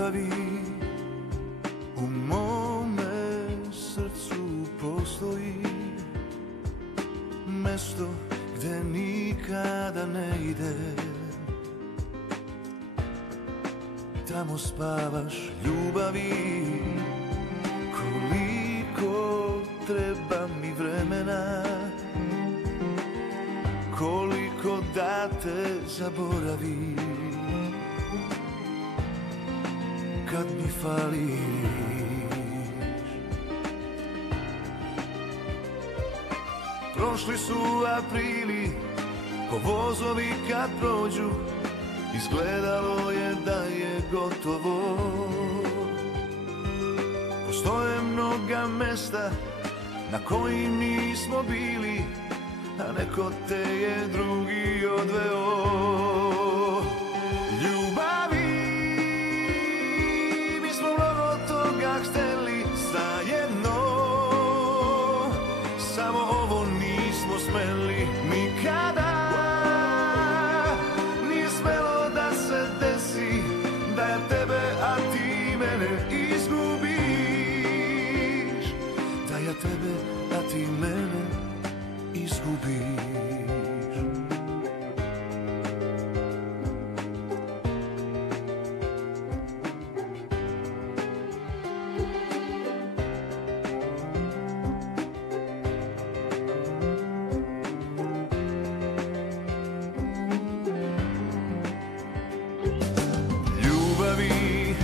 ljubavi u mome srcu postoji mesto gde nikada ne idem. Tamo spavaš ljubavi, koliko treba mi vremena, koliko da te zaboravim. Kad mi fališ, prošli su aprili, ko vozovi kad prođu, izgledalo je da je gotovo. Postoje mnoga mesta na kojim nismo bili, a neko te je drugi odveo. Ljubavi, mi smo mnogo toga hteli zajedno, samo ovo nismo smeli nikada. Nije smelo da se desi da ja tebe, a ti mene izgubiš, da ja tebe, a ti mene izgubiš. Ljubavi,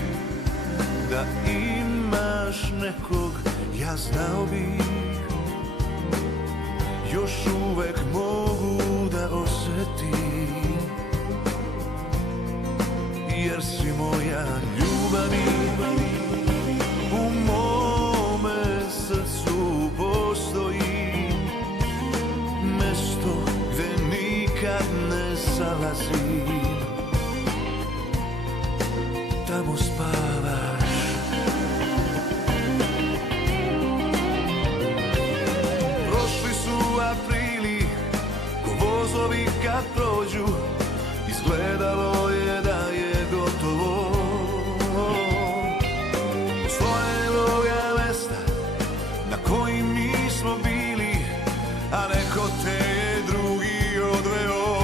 da imaš nekog, ja znao bih, još uvek mogu da osetim, jer si moja ljubavi. U mome srcu postoji mesto gde nikad ne zalazim. Tamo spavaš, prošli su aprili, ko vozovi kad prođu, izgledalo je da je gotovo. Postoje mnoga mesta na kojim nismo bili, a neko te je drugi odveo.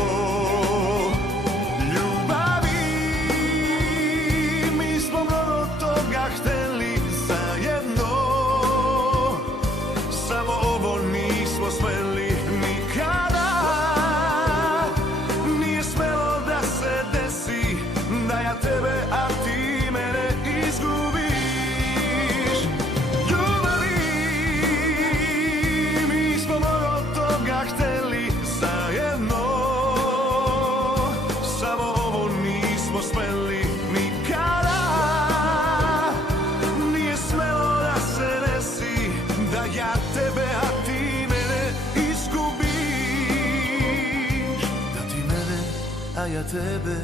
Ljubavi, mi smo mnogo toga hteli zajedno, samo ovo nismo smeli nikada. Nije smelo da se desi da ja tebe, a ti mene izgubiš. Ljubavi, mi smo mnogo toga hteli zajedno, samo ovo nismo smeli nikada. Nije smelo da se desi da ja tebe, a ti mene izgubiš, da ti mene, a ja tebe